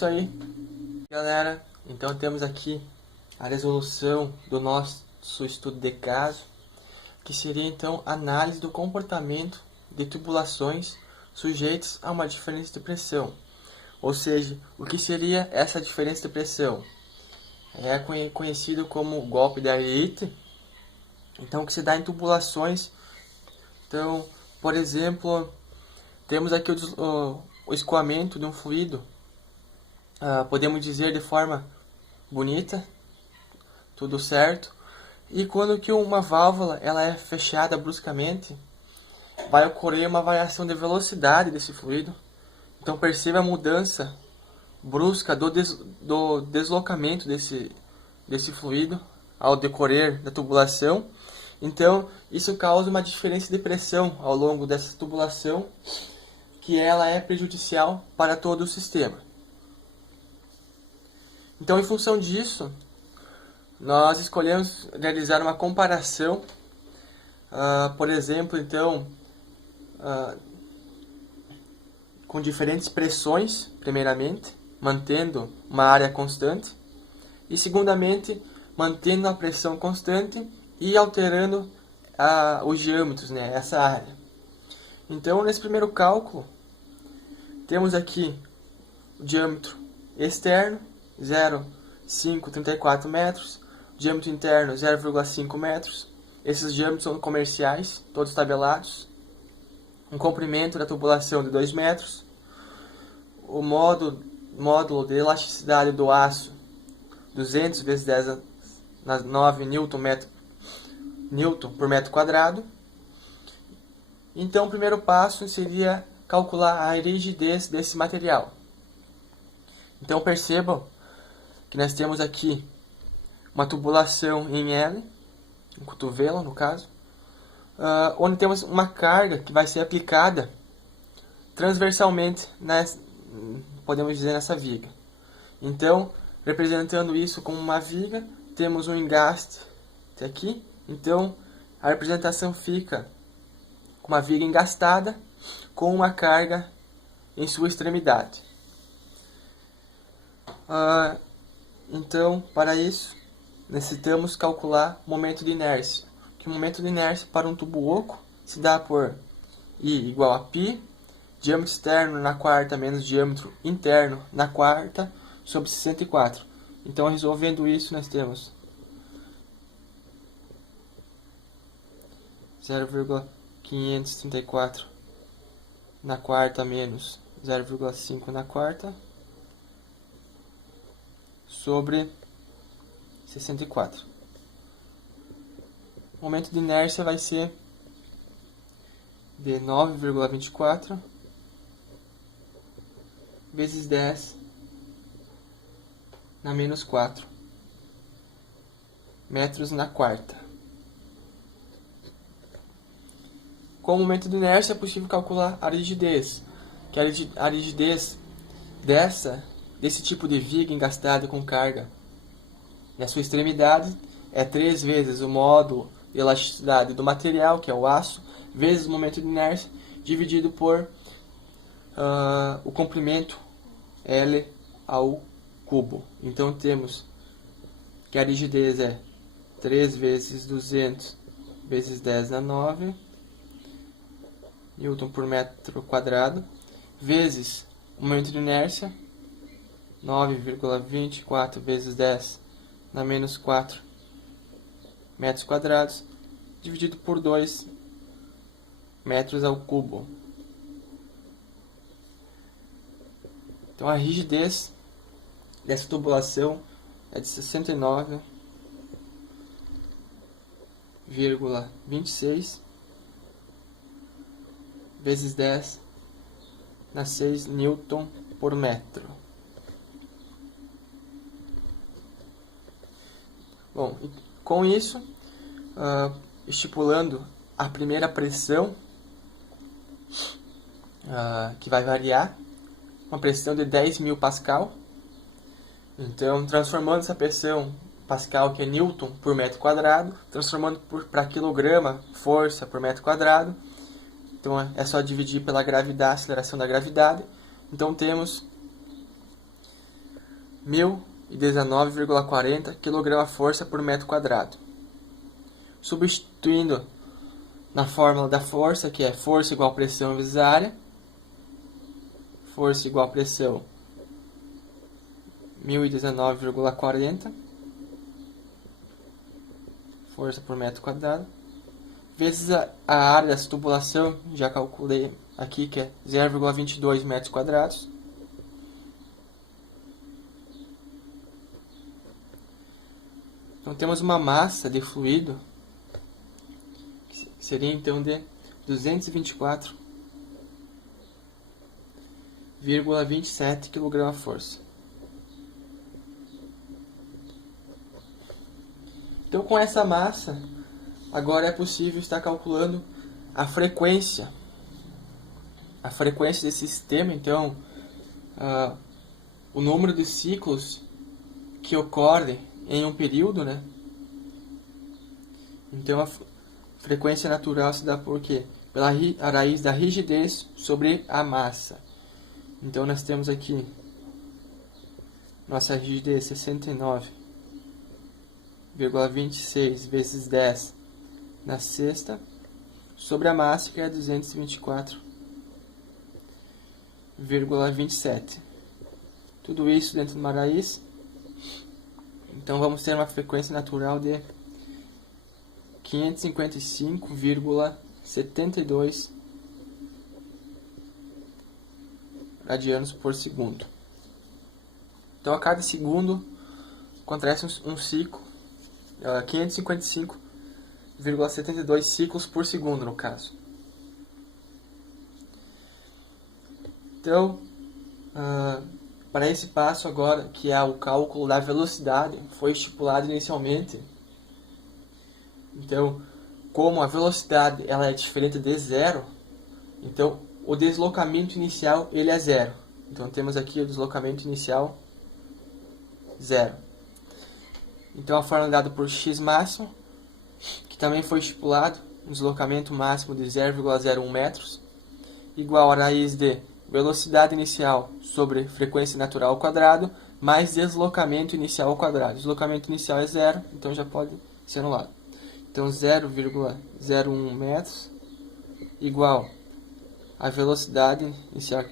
isso aí, galera. Então temos aqui a resolução do nosso estudo de caso, que seria então análise do comportamento de tubulações sujeitas a uma diferença de pressão. Ou seja, o que seria essa diferença de pressão? É conhecido como golpe de Arrhenius, então que se dá em tubulações. Então, por exemplo, temos aqui o escoamento de um fluido, podemos dizer de forma bonita, tudo certo. E quando que uma válvula ela é fechada bruscamente, vai ocorrer uma variação de velocidade desse fluido. Então perceba a mudança brusca do deslocamento desse fluido ao decorrer da tubulação. Então isso causa uma diferença de pressão ao longo dessa tubulação, que ela é prejudicial para todo o sistema. Então, em função disso, nós escolhemos realizar uma comparação, por exemplo, então, com diferentes pressões, primeiramente, mantendo uma área constante, e segundamente, mantendo a pressão constante e alterando os diâmetros, né, essa área. Então, nesse primeiro cálculo, temos aqui o diâmetro externo, 0,534 metros, diâmetro interno 0,5 metros. Esses diâmetros são comerciais, todos tabelados. Um comprimento da tubulação de 2 metros. O módulo de elasticidade do aço, 200 vezes 10 a 9 Newton por metro quadrado. Então, o primeiro passo seria calcular a rigidez desse material. Então, percebam que nós temos aqui uma tubulação em L, um cotovelo no caso, onde temos uma carga que vai ser aplicada transversalmente, podemos dizer, nessa viga. Então, representando isso como uma viga, temos um engaste aqui. Então, a representação fica com uma viga engastada com uma carga em sua extremidade. Então, para isso, necessitamos calcular o momento de inércia. Que o momento de inércia para um tubo oco se dá por I igual a π, diâmetro externo na quarta menos diâmetro interno na quarta, sobre 64. Então, resolvendo isso, nós temos 0,534 na quarta menos 0,5 na quarta, sobre 64. O momento de inércia vai ser de 9,24 vezes 10 na menos 4 metros na quarta. Com o momento de inércia é possível calcular a rigidez, que a rigidez desse tipo de viga engastada com carga e a sua extremidade é 3 vezes o módulo de elasticidade do material, que é o aço, vezes o momento de inércia, dividido por o comprimento L ao cubo. Então temos que a rigidez é 3 vezes 200 vezes 10 na 9 Newton por metro quadrado, vezes o momento de inércia, 9,24 vezes 10 na menos 4 metros quadrados, dividido por 2 metros ao cubo. Então a rigidez dessa tubulação é de 69,26 vezes 10 na 6 Newton por metro. Bom, com isso, estipulando a primeira pressão, que vai variar, uma pressão de 10.000 Pascal. Então, transformando essa pressão Pascal, que é Newton por metro quadrado, transformando para quilograma, força por metro quadrado. Então, é só dividir pela gravidade, aceleração da gravidade. Então, temos 1019,40 kgf por metro quadrado. Substituindo na fórmula da força, que é força igual a pressão vezes área. Força igual a pressão 1019,40 força por metro quadrado, vezes a área dessa tubulação, já calculei aqui, que é 0,22 metros quadrados. Então temos uma massa de fluido, que seria então de 224,27 kgf. Então, com essa massa, agora é possível estar calculando a frequência desse sistema. Então, o número de ciclos que ocorrem em um período, né? Então, a frequência natural se dá por quê? Pela a raiz da rigidez sobre a massa. Então, nós temos aqui nossa rigidez 69,26 vezes 10 na sexta, sobre a massa, que é 224,27. Tudo isso dentro de uma raiz. Então vamos ter uma frequência natural de 555,72 radianos por segundo. Então a cada segundo acontece um ciclo, 555,72 ciclos por segundo no caso. Então, para esse passo agora, que é o cálculo da velocidade, foi estipulado inicialmente. Então, como a velocidade ela é diferente de zero, então o deslocamento inicial ele é zero. Então temos aqui o deslocamento inicial zero. Então a fórmula dada por x máximo, que também foi estipulado, um deslocamento máximo de 0,01 metros, igual a raiz de velocidade inicial sobre frequência natural ao quadrado, mais deslocamento inicial ao quadrado. Deslocamento inicial é zero, então já pode ser anulado. Então 0,01 metros igual a velocidade inicial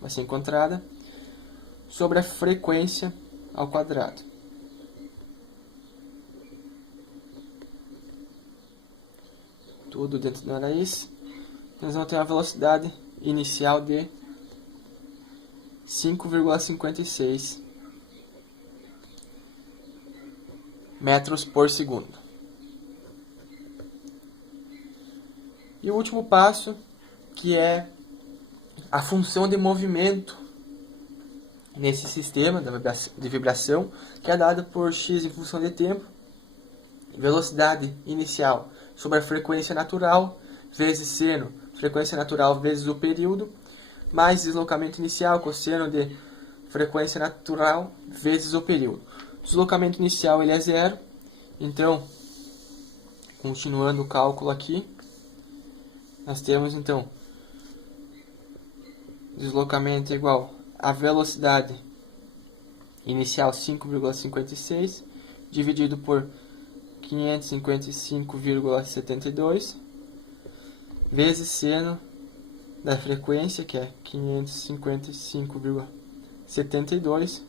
vai ser encontrada sobre a frequência ao quadrado. Tudo dentro da raiz. Nós vamos ter uma velocidade inicial de 5,56 metros por segundo. E o último passo, que é a função de movimento nesse sistema de vibração, que é dada por x em função de tempo, velocidade inicial sobre a frequência natural, vezes seno, frequência natural vezes o período, mais deslocamento inicial, cosseno de frequência natural, vezes o período. O deslocamento inicial ele é zero, então, continuando o cálculo aqui, nós temos então deslocamento igual a velocidade inicial 5,56 dividido por 555,72 vezes seno da frequência, que é 555,72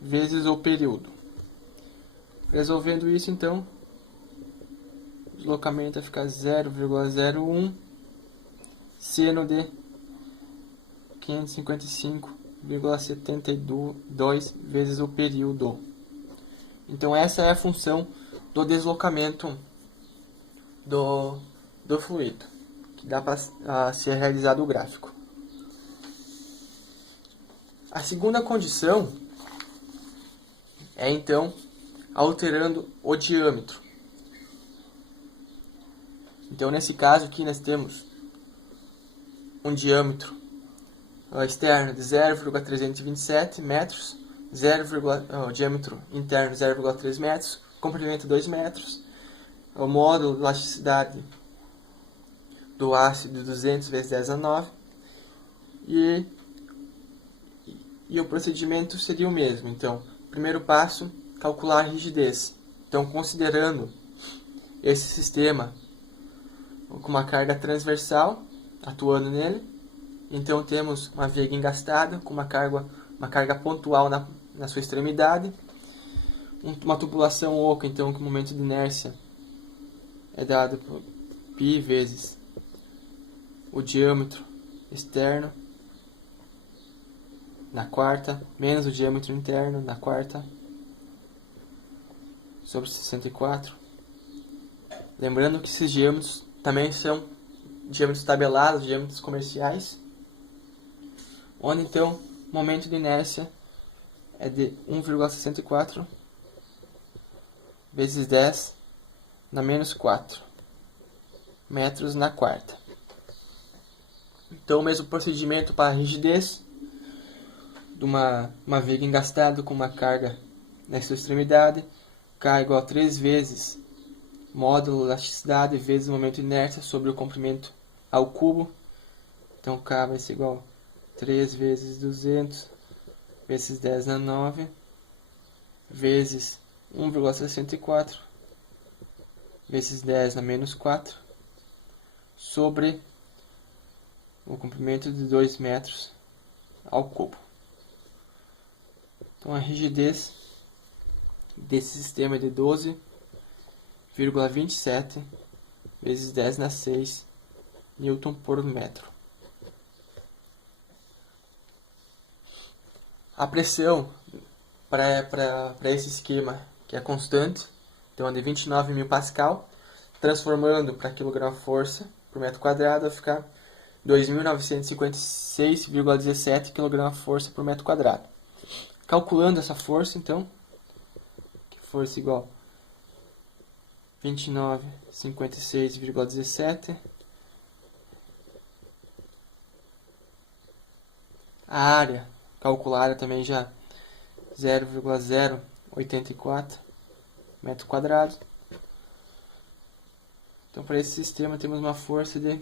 vezes o período. Resolvendo isso, então, o deslocamento vai ficar 0,01 seno de 555,72 vezes o período. Então essa é a função do deslocamento do fluido, que dá para ser realizado o gráfico. A segunda condição é então alterando o diâmetro. Então nesse caso aqui nós temos um diâmetro externo de 0,327 metros, o diâmetro interno 0,3 metros, comprimento 2 metros, o módulo de elasticidade do ácido 200 vezes 10 a 9, e e o procedimento seria o mesmo. Então, primeiro passo, calcular a rigidez. Então, considerando esse sistema com uma carga transversal atuando nele, então temos uma viga engastada com uma carga pontual na sua extremidade, uma tubulação oca, então que o momento de inércia é dado por π vezes o diâmetro externo na quarta, menos o diâmetro interno na quarta, sobre 64. Lembrando que esses diâmetros também são diâmetros tabelados, diâmetros comerciais, onde então o momento de inércia é de 1,64 vezes 10 na menos 4 metros na quarta. Então, o mesmo procedimento para a rigidez de uma viga engastada com uma carga na sua extremidade, K igual a 3 vezes módulo elasticidade vezes o momento de inércia sobre o comprimento ao cubo. Então, K vai ser igual a 3 vezes 200 vezes 10 na 9 vezes 1,64 vezes 10 na menos 4 sobre o comprimento de 2 metros ao cubo. Então, a rigidez desse sistema é de 12,27 vezes 10 na 6 Newton por metro. A pressão para esse esquema, que é constante, então é de 29.000 pascal, transformando para quilograma-força por metro quadrado, vai ficar 2.956,17 kg/força por metro quadrado. Calculando essa força, então, que força igual a 29.56,17, a área calculada também já 0,084 metro quadrado. Então, para esse sistema temos uma força de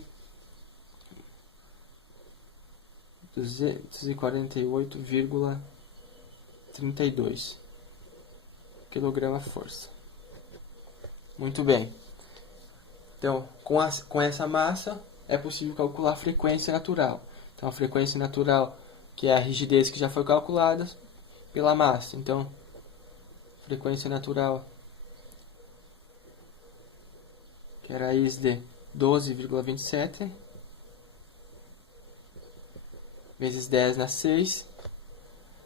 248,32 kg/força. Muito bem. Então, com essa massa é possível calcular a frequência natural. Então, a frequência natural, que é a rigidez que já foi calculada pela massa. Então, frequência natural, que era a raiz de 12,27 vezes 10 na 6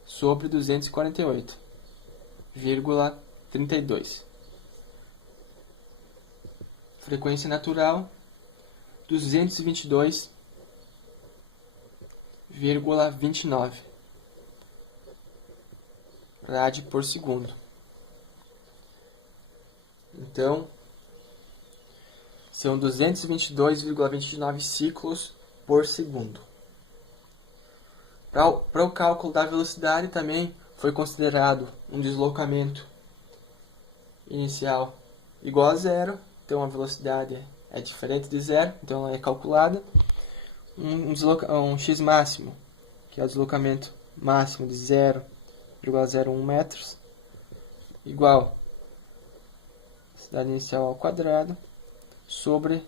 sobre 248,32. Frequência natural 222,29 rad por segundo. Então, são 222,29 ciclos por segundo. Para o cálculo da velocidade também foi considerado um deslocamento inicial igual a zero. Então, a velocidade é diferente de zero, então ela é calculada. Um x máximo, que é o deslocamento máximo de 0,01 metros, igual a velocidade inicial ao quadrado, sobre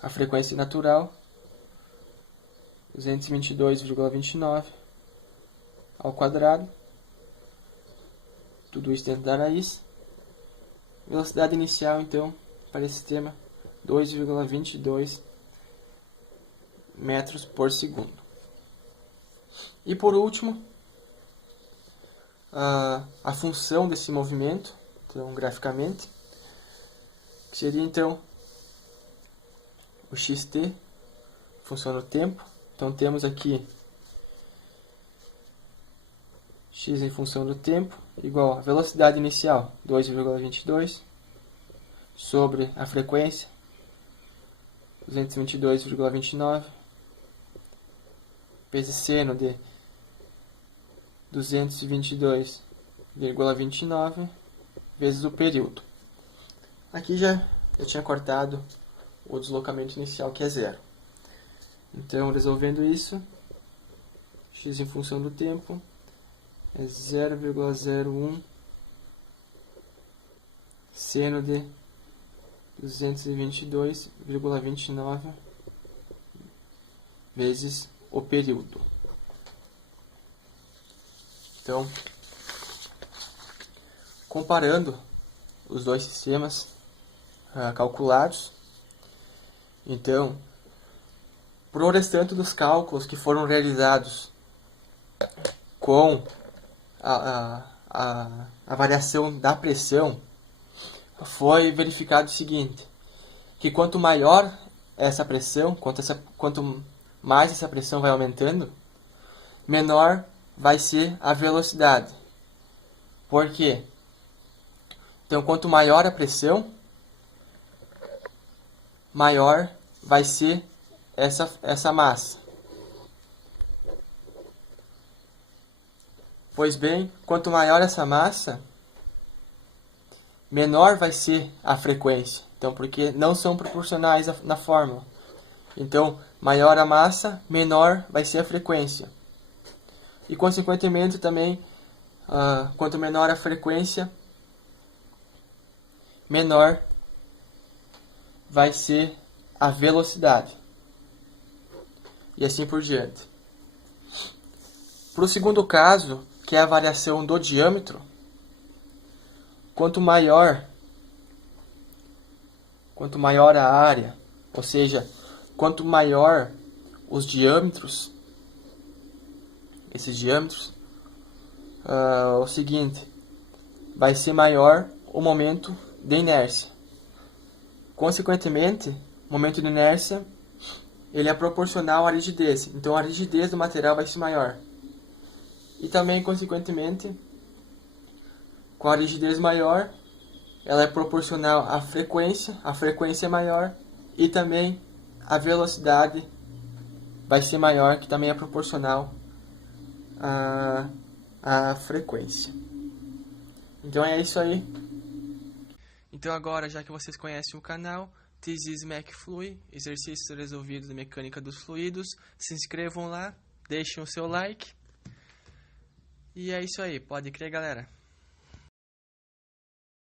a frequência natural, 222,29 ao quadrado, tudo isso dentro da raiz. Velocidade inicial, então, para esse sistema, 2,22 metros por segundo. E por último, a função desse movimento, então, graficamente, que seria então o xt, função no tempo. Então temos aqui x em função do tempo igual a velocidade inicial 2,22 sobre a frequência 222,29 vezes seno de 222,29 vezes o período. Aqui eu tinha cortado o deslocamento inicial, que é zero. Então, resolvendo isso, x em função do tempo é 0,01 seno de 222,29 vezes o período. Então, comparando os dois sistemas calculados, então, pro restante dos cálculos que foram realizados com a variação da pressão, foi verificado o seguinte, que quanto maior essa pressão, quanto mais essa pressão vai aumentando, menor vai ser a velocidade. Por quê? Então, quanto maior a pressão, maior vai ser essa massa. Pois bem, quanto maior essa massa, menor vai ser a frequência. Então, porque não são proporcionais na fórmula. Então, maior a massa, menor vai ser a frequência. E, consequentemente, também, quanto menor a frequência, menor vai ser a velocidade. E assim por diante. Para o segundo caso, que é a variação do diâmetro, quanto maior a área, ou seja, quanto maior os diâmetros, esses diâmetros, o seguinte, vai ser maior o momento de inércia. Consequentemente, o momento de inércia ele é proporcional à rigidez. Então, a rigidez do material vai ser maior. E também, consequentemente, com a rigidez maior, ela é proporcional à frequência. A frequência é maior. E também a velocidade vai ser maior, que também é proporcional à frequência. Então, é isso aí. Então agora, já que vocês conhecem o canal, This is MecFlui, exercícios resolvidos da mecânica dos fluidos, se inscrevam lá, deixem o seu like. E é isso aí, pode crer, galera.